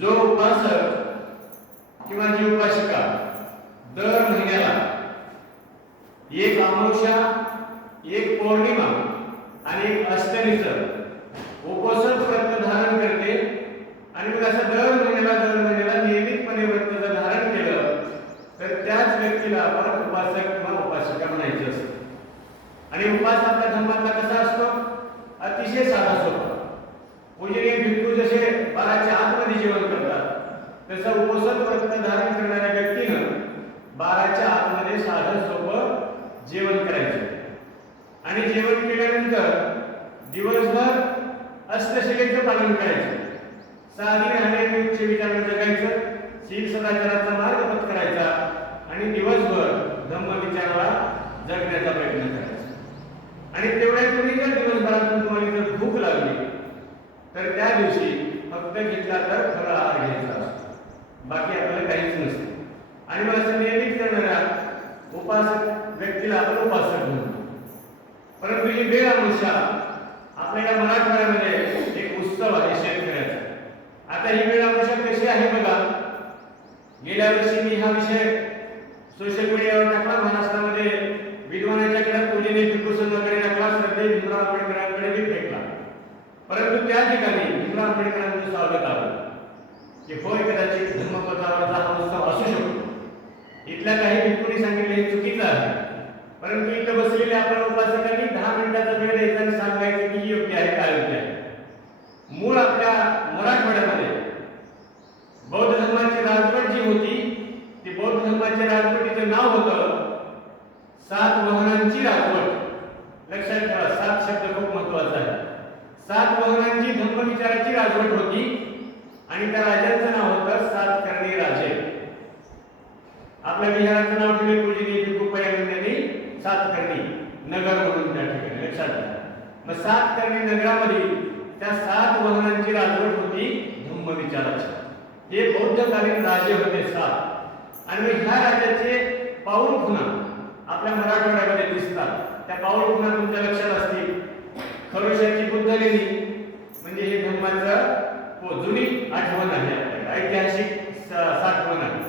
जो उपासक किंवा जी उपासिका दर महिन्याला एक अमावस्या एक पौर्णिमा आणि एक अष्टमीचं उपोषण व्रत धारण करते आणि मग असं दर महिन्याला दर महिन्याला नियमितपणे व्रत जर धारण केलं तर त्याच व्यक्तीला आपण उपासक किंवा उपासिका म्हणायचे असते आणि उपास आपल्या धर्मातला कसा असतो अतिशय साधा सोपा पूजनीय भिक्खू जसे बाराच्या आतमध्ये जेवण करतात तसं उपोषण व्रत धारण करणाऱ्या व्यक्तीनं बाराच्या आतमध्ये साधं सोपं जेवण करायचं आणि जेवण केल्यानंतर दिवसभर अष्टशिलेचं पालन करायचं साधी राहण्याने उच्च विचारानं जगायचं शील सदाचाराचा मार्ग पत्करायचा आणि दिवसभर धम्म विचाराला जगण्याचा प्रयत्न करायचा आणि तेवढ्या तुम्ही जर दिवसभरातून तुम्हाला जर भूक लागली तर त्या दिवशी फक्त घेतला तर फळ आहार घ्यायचा असतो बाकी आपल्याला काहीच नसते आणि मग असं नियमित करणाऱ्या उपासक व्यक्तीला आपण उपासक म्हणतो परंतु ही वेळ अमावस्या आपल्या या मराठवाड्यामध्ये एक उत्सव आहे शेतकऱ्याचा आता ही वेळ अमावस्या कशी आहे बघा गेल्या वर्षी मी हा विषय सोशल मीडियावर टाकला महाराष्ट्रामध्ये विद्वानाच्याकडे पूजने भिक्खुसंघाकडे टाकला श्रद्धे भीमराव आंबेडकरांकडे मी फेकला परंतु त्या ठिकाणी भीमराव आंबेडकरांचं स्वागत आलं की कदाचित धर्म धर्मपदावरचा हा उत्सव असू शकतो. इथल्या काही भिक्खूंनी सांगितले हे चुकीचं आहे. परंतु इथं बसलेल्या आपण उपासकांनी दहा मिनिटाचा वेळ द्यायचा आणि सांगायचं की योग्य आहे काय योग्य आहे. मूळ आपल्या मराठवाड्यामध्ये बौद्ध धर्माची राजवट जी होती ती बौद्ध धर्माच्या राजवटीचं नाव होतं सात वाहनांची राजवट. लक्षात ठेवा सात शब्द खूप महत्त्वाचा आहे सात वाहनांची धर्मविचाराची राजवट होती. आणि त्या राजांचं नाव होतं सात करणी राजे आपल्या विहाराचं नाव ठेवले पूजनीय भिक्खुपयांनी सात करणी नगर म्हणून त्या ठिकाणी लक्षात घ्या. मग सात करणी नगरामध्ये त्या सात वाहनांची राजवट होती धम्म विचाराची हे बौद्धकालीन राजे होते सात. आणि मग ह्या राजाचे पाऊल खुणा आपल्या मराठवाड्यामध्ये दिसतात. त्या पाऊल खुणा तुमच्या लक्षात असतील. खरोशाची बुद्ध लेणी म्हणजे हे धर्माचं जुनी आठवण आहे आपल्याला. ऐतिहासिक साठवण आहे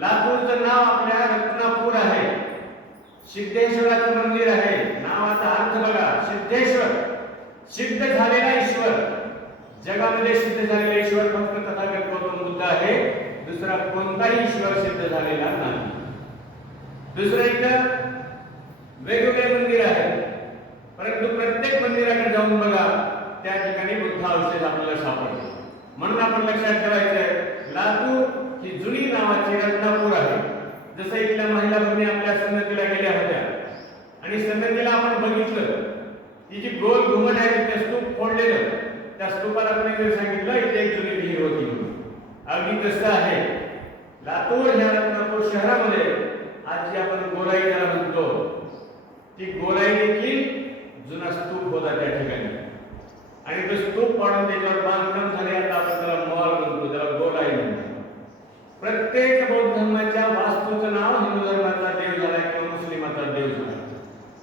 लातूरचं नाव आपल्या रत्नापूर आहे. सिद्धेश्वराचं मंदिर आहे. नावाचा अर्थ बघा सिद्धेश्वर. सिद्ध झालेला ईश्वर. जगामध्ये सिद्ध झालेला ईश्वर फक्त तथागत गौतम बुद्ध आहे? दुसरा कोणताही ईश्वर सिद्ध झालेला नाही. दुसरं इथं वेगवेगळे मंदिर आहे. परंतु प्रत्येक मंदिराकडे जाऊन बघा त्या ठिकाणी बुद्ध अवशेष आपल्याला सापडतो. म्हणून आपण लक्षात ठेवायचंय लातूर ही जुनी नावाची रत्नापूर आहे. जसं इथल्या महिला भगिनी आपल्या सन्नतीला गेल्या होत्या. आणि सन्नतीला आपण बघितलं ती जी गोल घुमट आहे तिथे स्तूप फोडलेलं त्या स्तूपाला कोणी जर सांगितलं इथे एक जुनी विहीर होती. अगदी तसं आहे. लातूर ह्या रत्नापूर शहरामध्ये आज जी आपण गोराई ज्याला म्हणतो. ती गोराई देखील जुना स्तूप होता त्या ठिकाणी. आणि तो स्तूप पाडून त्याच्यावर बांधकाम झाले आता आपण त्याला मॉल म्हणतो त्याला गोलाई म्हणतो. प्रत्येक बौद्ध धर्माच्या वास्तूचं नाव हिंदू धर्माचा देव झाला किंवा मुस्लिमाचा देव झाला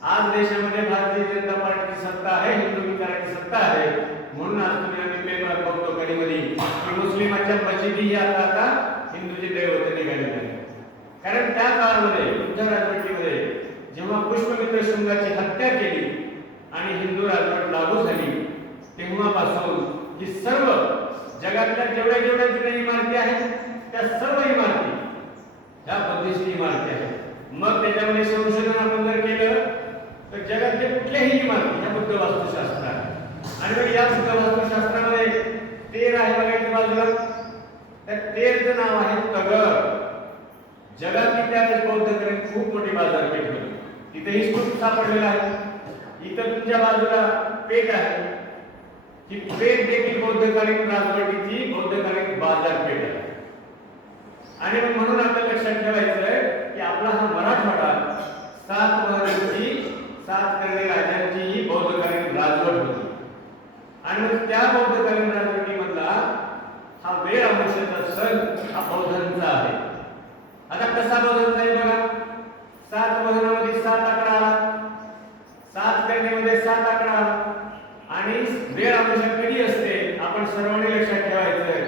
आज देशामध्ये भारतीय जनता पार्टीची सत्ता आहे हिंदू विचाराची सत्ता आहे. म्हणून आज तुम्ही आम्ही पेपर बघतो कधी की मुस्लिमाच्या मशिदी आता आता हिंदूचे देव निघालेले आहे कारण त्या काळामध्ये बुद्ध राजवटीमध्ये जेव्हा पुष्पमित्र शृंगाची हत्या केली आणि हिंदू राजवट लागू झाली तेव्हापासून ही सर्व जगातल्या जेवढ्या जेवढ्या जुन्या इमारती आहेत त्या सर्व इमारती ह्या बौद्धिस्ट इमारती आहेत. मग त्याच्यामध्ये संशोधन आपण जर केलं तर जगातल्या कुठल्याही इमारती ह्या बुद्ध वास्तुशास्त्र आहे आणि मग या बुद्ध वास्तुशास्त्रामध्ये तेर आहे बघा इथे बाजूला. त्या तेरचं नाव आहे तगर जगातली त्यावेळेस बौद्धकडे खूप मोठी बाजारपेठ होती. तिथेही स्तूप सापडलेला आहे. इथं तुमच्या बाजूला पेठ आहे. की ट्रेन देखील बौद्धकालीन राजवटीची बौद्धकालीन बाजारपेठ आहे आणि म्हणून आपल्या लक्षात ठेवायचं आहे की आपला हा मराठवाडा सात महाराजांची सात कर्णे राजांची ही बौद्धकालीन राजवट होती. आणि मग त्या बौद्धकालीन राजवटीमधला हा वेळ अंशाचा सण हा बौद्धांचा आहे. आता कसा बौद्धांचा आहे बघा? सात बौद्धांमध्ये सात अकरा सात कर्णेमध्ये सात अकरा आणि वेळ अमावस्या कधी असते? आपण सर्वांनी लक्षात ठेवायचं आहे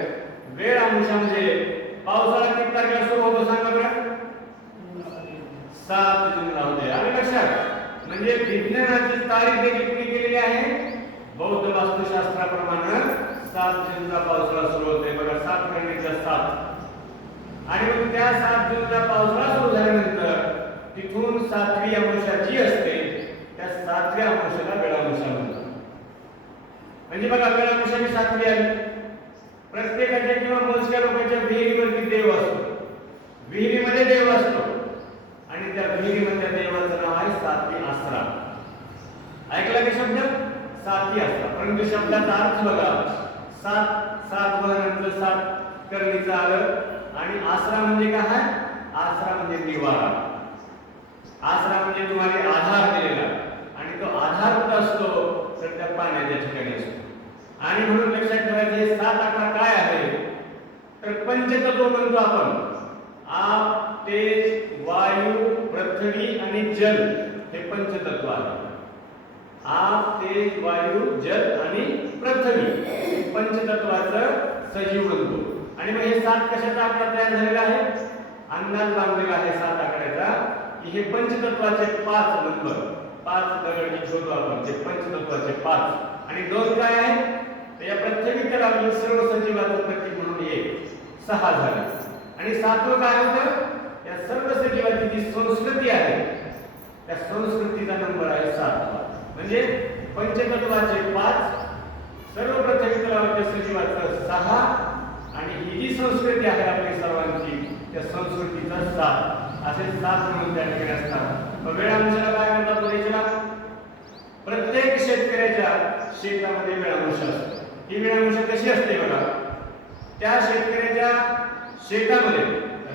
वेळ अमावस्या म्हणजे पावसाळा किती तारखेला सुरू होतो सांगा बरं? सात जून राहू दे. आलं लक्षात. म्हणजे विज्ञानाची तारीख देखील कुणी केलेली आहे? बौद्ध वास्तुशास्त्राप्रमाणे सात जूनला पावसाळा सुरू होते बघा सात करणीच्या सात. आणि मग त्या सात जूनला पावसाळा सुरू झाल्यानंतर तिथून सातवी अमावस्या जी असते. त्या सातव्या अमावस्याला वेळानुसार म्हणतात. म्हणजे बघा आपल्याला ही सातवी आली. प्रत्येकाच्या किंवा मोजक्या लोकांच्या विहिरीवरती देव असतो. विहिरीमध्ये देव असतो. आणि त्या विहिरीमधल्या देवाचं नाव आहे सातवी आसरा. ऐकला की शब्द? सातवी आसरा. परंतु शब्दाचा अर्थ बघा सात सात वर्णांचं सात करणीचं आलं. आणि आसरा म्हणजे काय? आहे? आसरा म्हणजे निवारा. आसरा म्हणजे तुम्हाला आधार दिलेला. आणि तो आधार कुठं असतो? सध्या पाण्याच्या ठिकाणी असतो. आणि म्हणून लक्षात ठेवायचे हे सात आकडा काय आहे? तर पंचतत्व म्हणतो आपण. आप तेज वायू पृथ्वी आणि जल हे पंचतत्व आहे. आप तेज वायू जल आणि पृथ्वी पंचतत्वाचं सजीव बनतो आणि मग हे सात कशाचा आकडा तयार झालेला आहे? अंदाज लावलेला आहे सात आकड्याचा. की हे पंचतत्वाचे पाच नंबर. पाच दगड जे शोधू आपण जे पंचतत्वाचे पाच. आणि दोन काय आहे? तर या पृथ्वी तलावरील सर्व सजीवाचं प्रतीक म्हणून एक. सहा झाले. आणि सातवं काय होतं? या सर्व सजीवाची जी संस्कृती आहे त्या संस्कृतीचा नंबर आहे सात म्हणजे पंचतत्वाचे पाच सर्व पृथ्वी तलावरच्या सजीवाचं सहा आणि ही जी संस्कृती आहे आपली सर्वांची त्या संस्कृतीचा सात. असे सात म्हणून त्या ठिकाणी असतात. मग वेळानुसार काय करतात बघायला प्रत्येक शेतकऱ्याच्या शेतामध्ये वेळानुसार असतो. ही वेळानुसार कशी असते बघा? त्या शेतकऱ्याच्या शेतामध्ये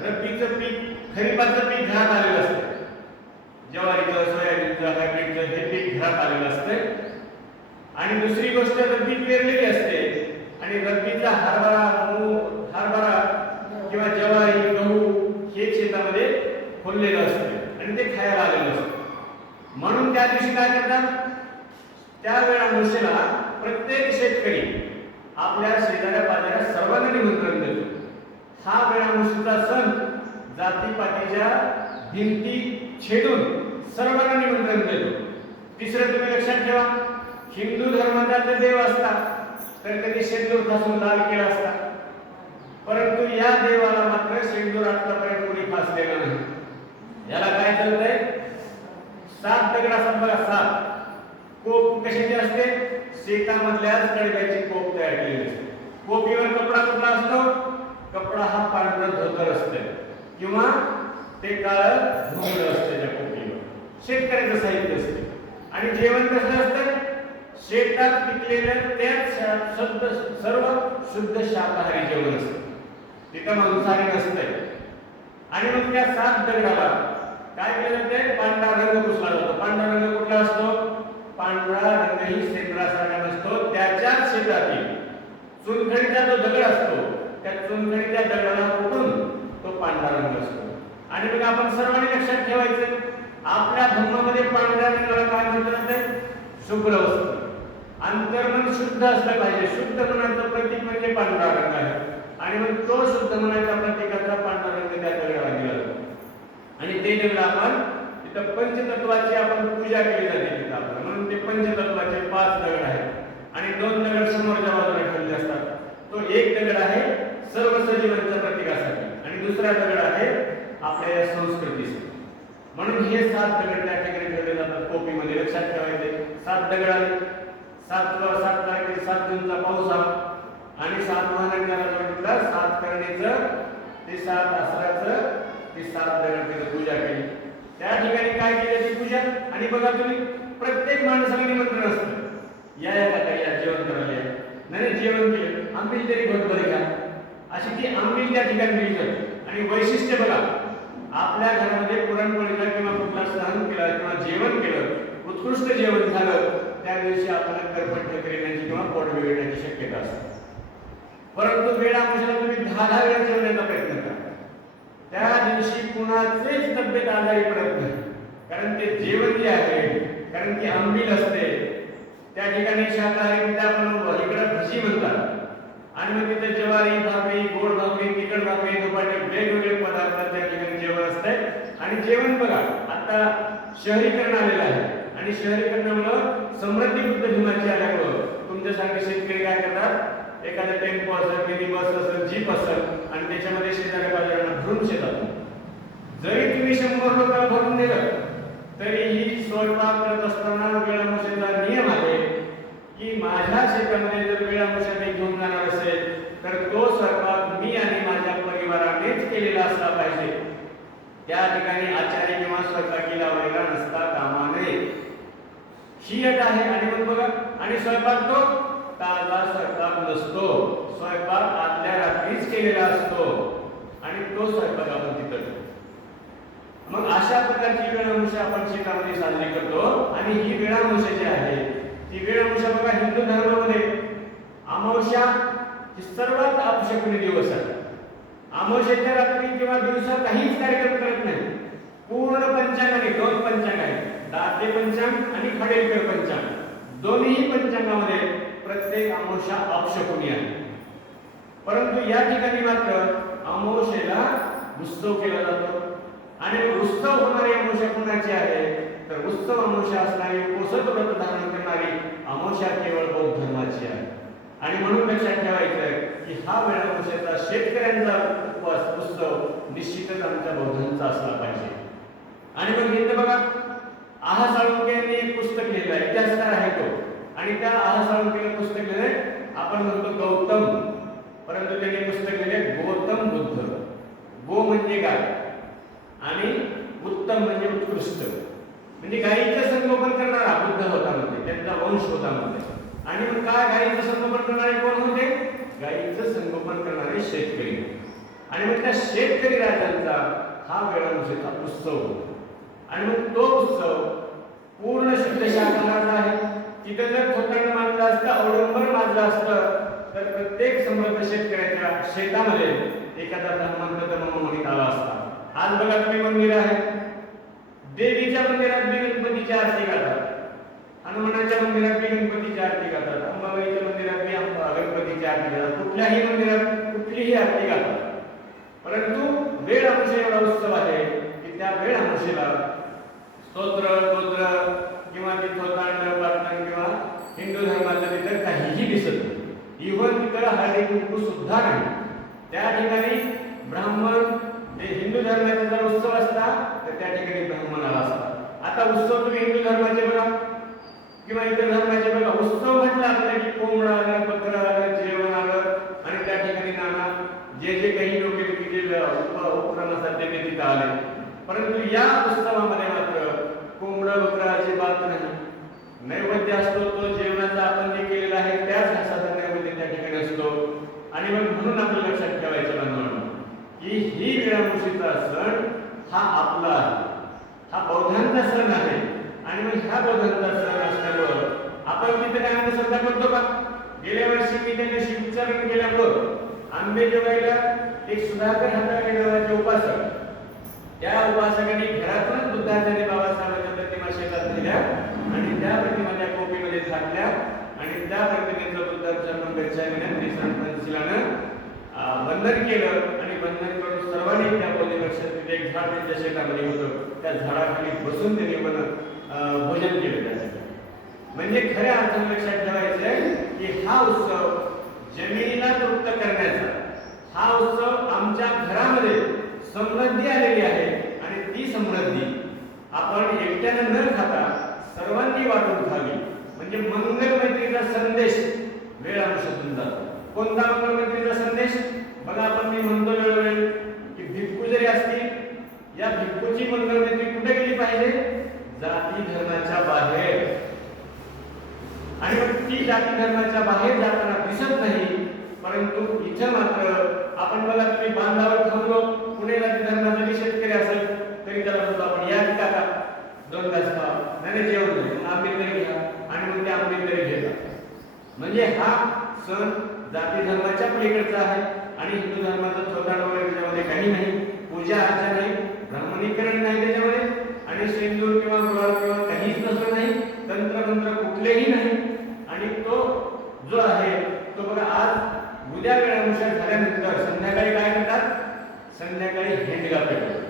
रब्बीचं पीक खरीपाचं पीक घरात आलेलं असतं. ज्वारीचं सोयाबीनचं हायब्रिडचं हे पीक घरात आलेलं असतं. आणि दुसरी गोष्ट रब्बी पेरलेली असते. आणि रब्बीचा हरभरा हरभरा किंवा ज्वारी गहू हे शेतामध्ये खोललेलं असतं. आणि ते खायला आलेलं असतं म्हणून त्या दिवशी काय करतात? त्या वेळानुसार प्रत्येक शेतकरी आपल्या शेजाऱ्या पाजाऱ्या सर्वांना निमंत्रण देतो. हा वेळामुशीचा सण जातीपातीच्या भिंती छेदून सर्वांना निमंत्रण देतो. तिसरं तुम्ही लक्षात ठेवा हिंदू धर्माचा देव असतात तर कधी शेंदूर फासून लाल केला असता परंतु या देवाला मात्र शेंदूर आतापर्यंत कोणी फासलेला नाही. याला काय चालतंय सात दगड असतात बघा सात. कोप कशाची असते? शेतामधल्याच कडब्याची कोप तयार केलेली असते. कोपीवर कपडा कुठला असतो? कपडा हा पांढरा धोतर असते. किंवा ते काळ घोंगड असते त्या कोपीवर. शेतकऱ्याचं साहित्य असते. आणि जेवण कसं असतं? शेतात पिकलेलं त्याच शा- शुद्ध सर्व शुद्ध शाकाहारी जेवण असतं. तिथं मांसाहारी नसतंय. आणि मग त्या सात दगडाला काय केलं ते? पांढरा रंग पुसला जातो. पांढरा रंग कुठला असतो? पांढरा रंग ही सेंद्रासारखा नसतो. त्याच्याच शेतातील चुनखडीचा जो दगड असतो त्या चुनखडीच्या दगडाला कुठून तो पांढरा रंग असतो. आणि मग आपण सर्वांनी लक्षात ठेवायचं आपल्या धर्मामध्ये पांढऱ्या रंगाला काय म्हटलं ते? शुभ्र असतं अंतर्मन शुद्ध असलं पाहिजे. शुद्ध मनाचं प्रतीक म्हणजे पांढरा रंग आहे. आणि मग तो शुद्ध म्हणायचा प्रत्येकाचा पांढरा रंग त्या दगडाला दिला जातो आणि ते दगड आपण तिथं पंचतत्वाची आपण पूजा केली जाते तिथं आपण. म्हणून ते पंचतत्वाचे पाच दगड आहेत. आणि दोन दगड समोरच्या बाजूला ठेवले असतात. तो एक दगड आहे सर्व सजीवांच्या प्रतीकासाठी आणि दुसरा दगड आहे आपल्या या संस्कृतीसाठी. म्हणून हे सात दगड त्या ठिकाणी ठेवले जातात. कोपीमध्ये लक्षात ठेवायचे. सात दगड आले सात सात तारखेला सात जूनचा पाऊस आला आणि सात महाराजांना म्हटलं सात करण्याचं ते सात आसराचं ते सात दगड पूजा केली. त्या ठिकाणी काय केलं ती पूजा? आणि बघा तुम्ही प्रत्येक माणसाला निमंत्रण असतं. या या काका या जेवण करायला या. नाही जेवण केलं. आंबील तरी घोटभर घ्या अशी ती आंबील त्या ठिकाणी दिली जाते आणि वैशिष्ट्य बघा आपल्या घरामध्ये पुरणपोळीला किंवा कुठला सहन केला किंवा जेवण केलं उत्कृष्ट जेवण झालं त्या दिवशी आपल्याला करपट करण्याची किंवा पोट बिघडण्याची शक्यता असते. परंतु वेळ आमुषाला तुम्ही दहा दहा वेळा जेवण्याचा प्रयत्न करा. त्या दिवशी कुणाचेच तब्येत आजारी पडत नाही. कारण ते जेवण जे आहे कारण की आंबील असते त्या ठिकाणी शाकाहारी मध्ये इकडे भजी म्हणतात. आणि मग तिथे ज्वारी भाकरी गोड भाकरी तिखट भाकरी दुपारचे वेगवेगळे पदार्थ त्या ठिकाणी जेवण असते आणि जेवण बघा आता शहरीकरण आलेलं आहे. आणि शहरीकरणामुळं समृद्धी बुद्ध धर्माची आल्यामुळं तुमच्यासारखे शेतकरी काय करतात? एखादं टेम्पो असेल मिनी बस असेल जीप असेल आणि त्याच्यामध्ये शेजाऱ्या बाजारांना भरून शेतात. जरी तुम्ही शंभर लोकांना भरून दिलं तरीही स्वयंपाक करत असताना वेळामुषेचा नियम आहे की माझ्या शेतामध्ये जर वेळामुशाने घेऊन जाणार असेल तर तो स्वयंपाक मी आणि माझ्या परिवारानेच केलेला असला पाहिजे. त्या ठिकाणी आचार्य किंवा स्वयंपाकी लावलेला नसता कामा नये. ही अट आहे आणि मग बघा आणि स्वयंपाक तो ताजा स्वयंपाक नसतो स्वयंपाक आदल्या रात्रीच केलेला असतो आणि तो स्वयंपाक आपण तिथं मग अशा प्रकारची वेळांश आपण शेतामध्ये साजरी करतो आणि ही वेळांश जी आहे ती वेळांश बघा हिंदू धर्मामध्ये अमावस्या ही सर्वात अपशकुनी दिवस आहे. अमावस्याच्या रात्री किंवा दिवसा काहीच कार्यक्रम करत नाही. पूर्ण पंचांगाने दोन पंचांग आहे दाते पंचांग आणि खडेलकर पंचांग. दोन्ही पंचांगामध्ये प्रत्येक अमावस्या अपशकुनी आहे. परंतु या ठिकाणी मात्र अमावस्येला उत्सव केला जातो. आणि उत्सव होणारी अमावस्या कोणाची आहे? तर उत्सव अमावस्या असणारी पोसत व्रत धारण करणारी अमावस्या केवळ बौद्ध धर्माची आहे. आणि म्हणून लक्षात ठेवायचं आहे की हा वेळ शेतकऱ्यांचा उपवास उत्सव निश्चितच आमच्या बौद्धांचा असला पाहिजे. आणि मग इथे बघा आहा साळुंके यांनी एक पुस्तक लिहिलं आहे इतिहासकार आहे तो. आणि त्या आहा साळुंकेने पुस्तक लिहिले आपण म्हणतो गौतम. परंतु त्यांनी पुस्तक लिहिले गौतम बुद्ध. गो म्हणजे गाय आणि उत्तम म्हणजे उत्कृष्ट. म्हणजे गायीचं संगोपन करणारा बुद्ध होता म्हणजे त्यांचा वंश होता म्हणजे. आणि मग काय गायीचं संगोपन करणारे कोण होते? गायीचं संगोपन करणारे शेतकरी. आणि मग त्या शेतकरी राजांचा हा वेळानुसारचा उत्सव आणि मग तो उत्सव पूर्ण शुद्ध शाकाहाराचा आहे. तिथे जर थोतांड मानलं असतं अवलंबन मानलं असतं तर प्रत्येक समृद्ध शेतकऱ्याच्या शेतामध्ये एखादा धर्मांत धर्म आला असता. आज बघा तुम्ही मंदिर आहे. देवीच्या मंदिरात बी गणपतीची आरती करतात. हनुमानाच्या मंदिरात बी गणपतीची आरती करतात. अंबाबाईच्या मंदिरात बी अंबा गणपतीची आरती करतात. कुठल्याही मंदिरात कुठलीही आरती करतात. परंतु वेळ अंश एवढा उत्सव आहे की त्या वेळ अंशेला स्तोत्र स्तोत्र किंवा ते थोतांड पाटण किंवा तिथं काहीही दिसत नाही. इव्हन तिथं हळदी कुंकू सुद्धा नाही. त्या ठिकाणी ब्राह्मण जे हिंदू धर्माचा जर उत्सव असता तर त्या ठिकाणी ब्राह्मणाला असता आता उत्सव तुम्ही हिंदू धर्माचे बघा. किंवा इतर धर्माचे बघा. उत्सव म्हटलं आपल्याला की कोंबड आलं पत्र आलं जेवण आलं आणि त्या ठिकाणी नाना जे जे काही लोक जे उपक्रम असतात ते ते तिथं आले. परंतु या उत्सवामध्ये मात्र कोंबड बकरं अजिबात नाही. नैवेद्य असतो तो जेवणाचा आपण जे केलेला आहे त्याच हसाचा नैवेद्य त्या ठिकाणी असतो. आणि मग म्हणून आपलं लक्षात ठेवायचं बांधवांनो की ही वेळामुशीचा सण हा आपला आहे. हा बौद्धांचा सण आहे. आणि मग ह्या बौद्धांचा सण असल्यामुळं आपण तिथे काय अंधश्रद्धा करतो का? गेल्या वर्षी मी त्यांना शिवचारण केल्यामुळं आंबेजोगाईला एक सुधाकर हाताळे नावाचे उपासक त्या उपासकाने घरातूनच बुद्धाचे बाबासाहेबांच्या प्रतिमा शेतात नेल्या आणि त्या प्रतिमा त्या कोपीमध्ये टाकल्या आणि त्या प्रतिमेचं बुद्धाचरण गच्छामीनं सान फ्रान्सिसलानं वंदन केलं आणि वंदन करून सर्वांनी त्या बोली लक्षात तिथे एक झाड त्यांच्या शेतामध्ये होतं. त्या झाडाखाली बसून त्यांनी मन भोजन केलं त्यासाठी. म्हणजे खऱ्या अर्थाने लक्षात ठेवायचं आहे की हा उत्सव जमिनीला तृप्त करण्याचा हा उत्सव आमच्या घरामध्ये समृद्धी आलेली आहे आणि ती समृद्धी आपण एकट्यानं न खाता सर्वांनी वाटून खावी. म्हणजे मंगल मैत्रीचा संदेश वेळ अनुषातून जातो. कोणता मंगल मैत्रीचा संदेश? बघा आपण मी म्हणतो वेळोवेळी की भिक्खू जरी असतील या भिक्खूची मनगणती कुठे गेली पाहिजे? जाती धर्माच्या बाहेर. आणि मग ती जाती धर्माच्या बाहेर जाताना दिसत नाही परंतु इथं मात्र आपण बघा तुम्ही बांधावर थांबलो पुणे जाती धर्माचा जरी शेतकरी असेल तरी त्याला म्हणतो आपण या की काका दोन तास खा नाही जेवण नाही आंबे तरी घ्या आणि मग ते आंबे तरी घेतात म्हणजे हा सण जाती धर्माच्या पलीकडचा आहे. आणि हिंदू धर्माचा चौदा वगैरे त्याच्यामध्ये काही नाही. पूजा अर्चा नाही धर्मनीकरण नाही त्याच्यामध्ये. आणि सिंदूर किंवा गुलाब किंवा काहीच नसलं नाही तंत्र मंत्र कुठलेही नाही. आणि तो जो आहे तो बघा आज उद्या वेळानुसार झाल्यानंतर संध्याकाळी काय करतात? संध्याकाळी हेंडगा पेटवतात.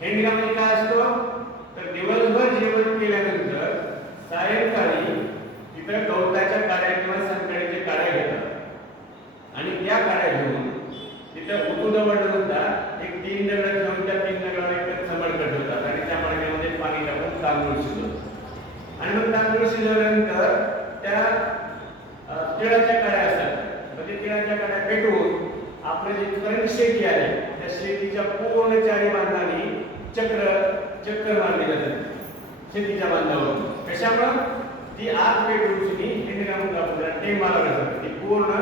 हेंडगा म्हणजे काय असतो तर दिवसभर जेवण केल्यानंतर सायंकाळी तिथं गवताच्या काड्या किंवा संकळीच्या काड्या घेतात आणि त्या काड्या घेऊन तिथं उतुदवड म्हणतात एक तीन दगड घेऊन त्या तीन दगडावर एक चमड ठेवतात आणि त्या मडक्यामध्ये पाणी टाकून तांदूळ शिजवतात आणि मग तांदूळ शिजवल्यानंतर त्या अ, तिळाच्या काड्या असतात म्हणजे तिळाच्या काड्या पेटवून आपलं जे करंट शेती आहे त्या शेतीच्या पूर्ण चारी बांधानी चक्र चक्र मारले जातात शेतीच्या बांधावर कशामुळं ती आग पेटवून सुनी हेंडगा म्हणून आपल्याला टेंबाला लागतात ती पूर्ण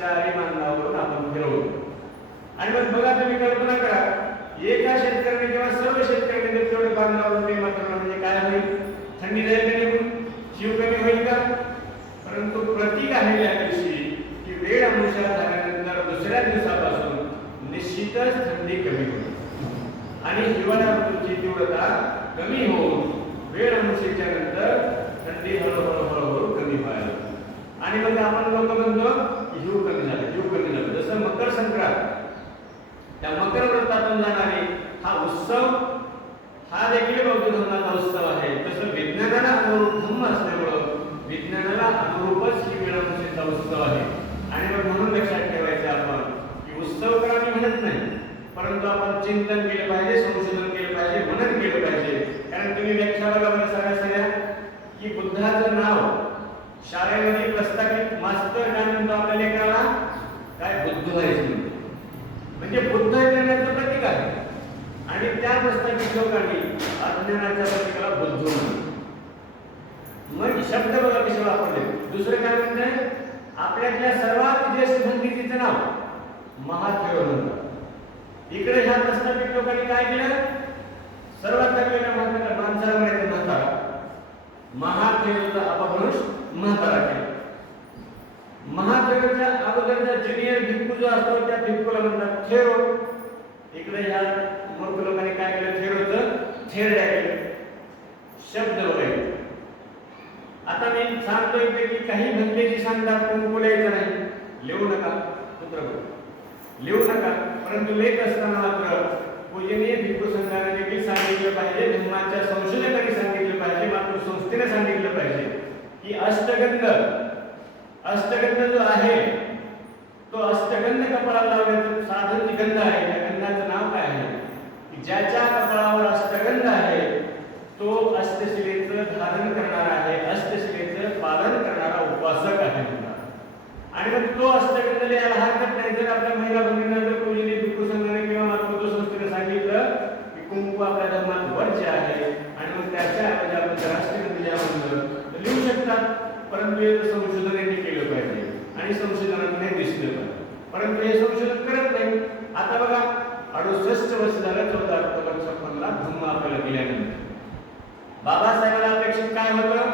चारी बांधावरून आपण फिरवतो आणि बघा तुम्ही कल्पना करा. एका शेतकऱ्याने किंवा सर्व शेतकऱ्यांनी जर तेवढे लावून टेंबा फिरवला म्हणजे काय होईल? थंडी जाईल का निघून? जीव कमी होईल का? परंतु प्रतीक आहे या दिवशी की वेळ अनुसार झाल्यानंतर दुसऱ्या दिवसापासून निश्चितच थंडी कमी होईल. आणि हिवाळ्या ऋतूची तीव्रता कमी होऊन वेळ अनुसेच्या नंतर थंडी हळूहळू हळूहळू कमी व्हायला आणि मग आपण लोक म्हणतो की हिव कमी झालं हिव कमी झालं. जसं मकर संक्रांत व्रतातून जाणारे हा उत्सव हा देखील बौद्ध धर्माचा उत्सव आहे. तसं विज्ञानाला अनुरूप धर्म असल्यामुळं विज्ञानाला अनुरूपच ही वेळापरीक्षेचा उत्सव आहे. आणि मग म्हणून लक्षात ठेवायचं आपण की उत्सव तर आम्ही म्हणत नाही परंतु आपण चिंतन केलं पाहिजे संशोधन केलं पाहिजे मनन केलं पाहिजे. कारण तुम्ही व्याख्या बघा बरं सगळ्या सगळ्या की बुद्धाचं नाव शाळेमध्ये प्रस्थापित मास्तर काय म्हणतो आपल्या लेकराला काय बुद्ध व्हायचं म्हणतो म्हणजे बुद्ध करण्याचं प्रतीक आहे आणि त्या प्रस्थापित अज्ञानाच्या प्रतीकाला बुद्ध मग शब्द बघा कसे वापरले. दुसरं काय म्हणते आपल्यातल्या सर्वात ज्येष्ठ संगीतीचं नाव महादेव म्हणतात इकडे ह्या प्रस्थापित लोकांनी काय केलं? सर्वात चांगल्या म्हातारा माणसाला म्हणायचं म्हातारा. महादेवचा अपभ्रंश म्हातारा केला. महादेवाच्या अगोदरचा ज्युनियर भिक्खू जो असतो त्या भिक्खूला म्हणतात थेरो इकडे ह्या मूर्ख लोकांनी काय केलं? थेरोचं थेरड्या केलं? शब्द बघायचे आता मी सांगतोय की काही भंतेची सांगतात पण बोलायचं नाही. लिहू नका पुत्र लिहू नका परंतु लेख असताना मात्र पूजनीय भिक्खू संघाने देखील सांगितलं पाहिजे धर्माच्या संशोधकांनी सांगितलं पाहिजे मात्र संस्थेने सांगितलं पाहिजे की अष्टगंध अष्टगंध जो आहे तो अष्टगंध कपाळाला लावण्याचं साधन निगंध गंध आहे त्या गंधाचं नाव काय आहे? ज्याच्या कपाळावर अष्टगंध आहे तो अष्टशिलेचं धारण करणारा आहे अष्टशिलेचं पालन करणारा उपासक आहे आणि मग तो अष्टगंध लिहायला हरकत नाही. जर आपल्या महिला भगिनींना जर पूजनी भिक्खू संघाने किंवा मातृत्व संस्थेने सांगितलं की कुंकू आपल्या धर्मात वर्ज्य आहे आणि मग त्याच्या ऐवजी आपण जर अष्टगंध लिहा म्हणलं तर लिहू शकतात परंतु संशोधनाने केलं पाहिजे. आणि संशोधनातून दिसलं पाहिजे. परंतु हे संशोधन करत नाही. आता बघा अडुसष्ट वर्ष झालं चौदा ऑक्टोबर छप्पनला धम्म आपल्याला दिल्यानंतर बाबासाहेबाला अपेक्षित काय होतं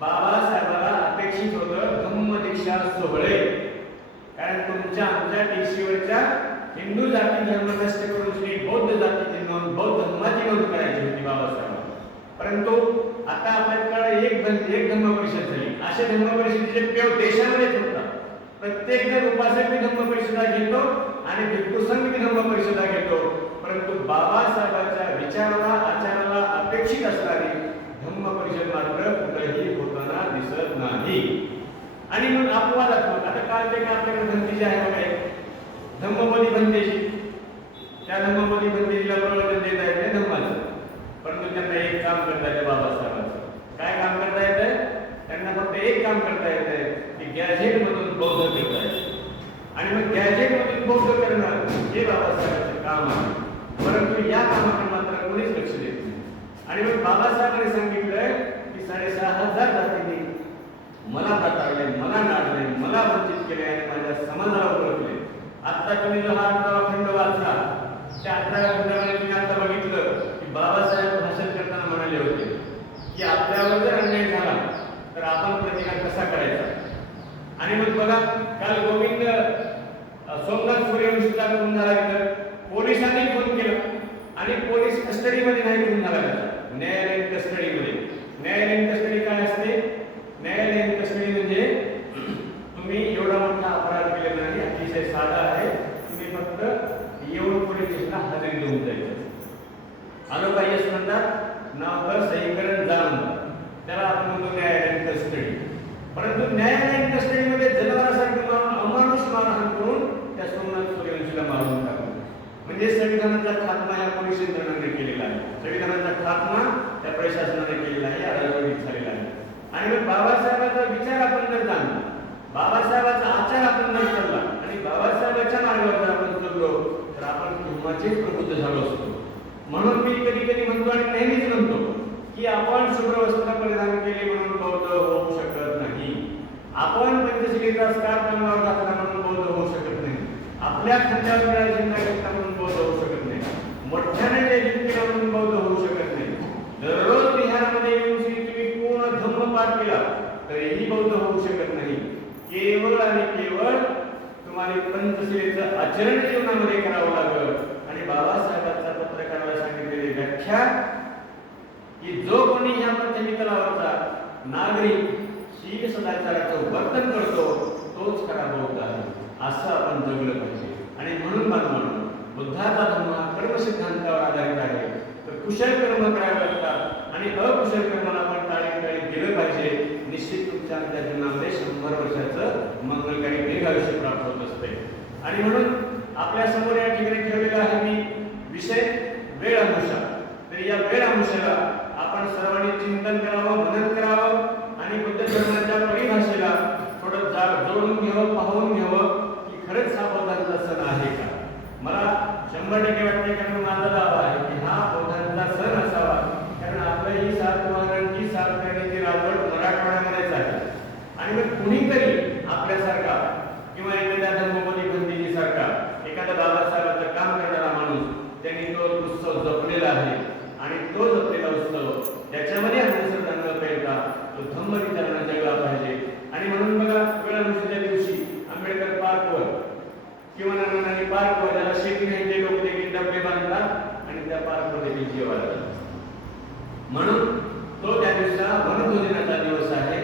बाबासाहेबाला अपेक्षित होतं धम्म दीक्षा सोहळे कारण तुमच्या आमच्या टीसीवरच्या हिंदू जाती धर्म नष्ट करून श्री बौद्ध जातीची नोंद बौद्ध धर्माची नोंद करायची होती बाबासाहेबांना परंतु आता आपल्याकडे एक धर्म एक धर्म परिषद झाली अशा धर्म परिषदेचे पेव देशामध्येच होता प्रत्येक जर उपासक धर्म परिषदा घेतो आणि भिक्खू संघ विधर्म परिषदा घेतो. परंतु बाबासाहेबांच्या विचाराला आचाराला अपेक्षित असणारी धम्म परिषद मात्र कुठेही होताना दिसत नाही. आणि मग अपवादात्मक आता काल ते आपल्याकडे बंदी आहे बघा एक धम्मपदी बंदेची की आपल्यावर जर अन्याय झाला तर आपण प्रतिकार कसा करायचा? आणि मग बघा काल गोविंद सोमनाथ सूर्यवंशीला गुन्हा लागला पोलिसांनी फोन केला. आणि पोलीस कस्टडीमध्ये नाही गुन्हा झाला. न्यायालयीन कस्टडीमध्ये. न्यायालयीन कस्टडी काय असते? न्यायालयीन कस्टडी म्हणजे तुम्ही एवढा मोठा अपराध केलेला नाही अतिशय साधा आहे. तुम्ही फक्त येऊन पोलीस हजेरी देऊन जायचं. आलो पाहिजे म्हणतात? नाव सहीकरण जाणून त्याला आपण म्हणतो न्यायालयीन कस्टडी परंतु न्यायालयीन कस्टडीमध्ये जनावरासारखं मारून अमानुष मारहाण करून त्या सोमनाथ सूर्यवंशीला मारून टाकलं म्हणजे संविधानाचा खात्मा या पोलीस यंत्रणाने केलेला आहे. संविधानाचा खात्मा त्या प्रशासनाने केलेला आहे आढळवाडीत झालेला आहे. आणि मग बाबासाहेबांचा विचार आपण जर जाणला बाबासाहेबांचा आचार आपण जर चालला आणि बाबासाहेबांच्या मार्गावर आपण चाललो तर आपण धर्माचेच प्रबुद्ध झालो असतो. म्हणून मी कधी कधी म्हणतो आणि नेहमीच म्हणतो की आपण शुभ्र वस्त्र परिधान केले म्हणून बौद्ध होऊ शकत नाही. आपण पंचशिलेचा स्कार अंगावर घातला म्हणून बौद्ध होऊ शकत नाही. आपल्या खांद्यावर निळा घेतला म्हणून बौद्ध होऊ शकत नाही. मोठ्याने जे भीम म्हणून बौद्ध होऊ शकत नाही. दररोज बिहारमध्ये येऊन श्री तुम्ही पूर्ण धम्म पाठ केला तरीही बौद्ध होऊ शकत नाही. केवळ आणि केवळ तुम्हाला पंचशिलेचं आचरण जीवनामध्ये करावं लागलं. आणि बाबासाहेब पत्रकाराला सांगितलेली व्याख्या की जो कोणी या पंचमितलावरचा नागरिक शील सदाचाराचं वर्तन करतो तोच खरा बौद्ध आहे. असं आपण जगलं पाहिजे. आणि म्हणून म्हणून बुद्धाचा धर्म हा कर्म सिद्धांतावर आधारित आहे. तर कुशल कर्म करावे लागतात आणि अकुशल कर्माला आपण टाळी टाळी गेलं पाहिजे. निश्चित तुमच्या त्या जीवनामध्ये शंभर वर्षाचं मंगलकारी दीर्घ आयुष्य प्राप्त होत असते. आणि म्हणून आपल्यासमोर या ठिकाणी ठेवलेला आहे मी विषय वेळ अनुषा तर या वेळ अनुषयाला आपण सर्वांनी चिंतन करावं मनन करावं आणि बुद्ध धर्माच्या परिभाषेला थोडं जा जोडून घ्यावं पाहून घ्यावं की खरंच हा बौद्धांचा सण आहे का? मला शंभर टक्के वाटते कारण माझा दावा आहे की हा बौद्धांचा सण असावा. कारण आपलं ही सात वाहनांची सात करण्याची राजवट मराठवाड्यामध्येच आहे. आणि मग कुणीतरी आपल्यासारखा किंवा एखाद्या धर्मपदी बंदीजी सारखा एखादा बाबासाहेबांचं काम करणारा माणूस त्यांनी तो उत्सव जपलेला आहे आणि तो जपलेला उत्सव त्याच्यामध्ये अनुसर रंग पेरता तो धम्म विचारानं जगला पाहिजे आणि म्हणून बघा वेळानुसारच्या दिवशी आंबेडकर पार्कवर किंवा नानांनी पार्कवर ज्याला शेती नाही ते लोक देखील डबे बांधतात आणि त्या पार्कवर देखील जेवायला जातात म्हणून तो त्या दिवसा वनभोजनाचा दिवस आहे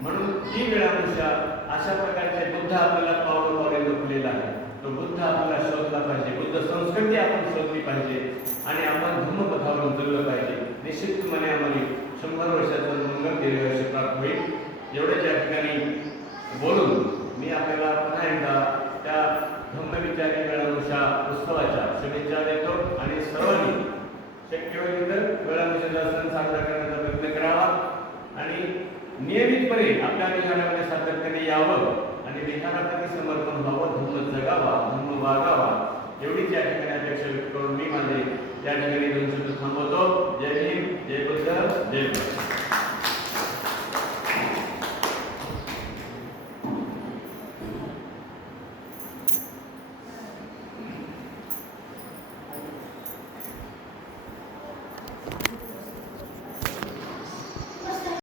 म्हणून ती वेळानुसार अशा प्रकारचे बुद्ध आपल्याला पावलं पावले जपलेला आहे तो बुद्ध आपल्याला शोधला पाहिजे बुद्ध संस्कृती आपण शोधली पाहिजे आणि आपण धर्मपथावरून जगलं पाहिजे निश्चितपणे आम्हाला शंभर वर्षाचं मंगल देव वर्ष प्राप्त होईल एवढ्याच या ठिकाणी बोलून मी आपल्याला पुन्हा एकदा त्या धम्मविचारी वेळानुषा उत्सवाच्या शुभेच्छा देतो आणि सर्वांनी शक्य होईल तर वेळानुषाचा सण साजरा करण्याचा प्रयत्न करावा. आणि नियमितपणे आपल्या विहारामध्ये सातत्याने यावं आणि विहाराप्रती समर्पण व्हावं धर्म जगावा धर्म वागावा एवढीच या ठिकाणी अपेक्षा व्यक्त करून मी माझे या ठिकाणी दोन शब्द थांबवतो. जय भीम जय बुद्ध जय भारत.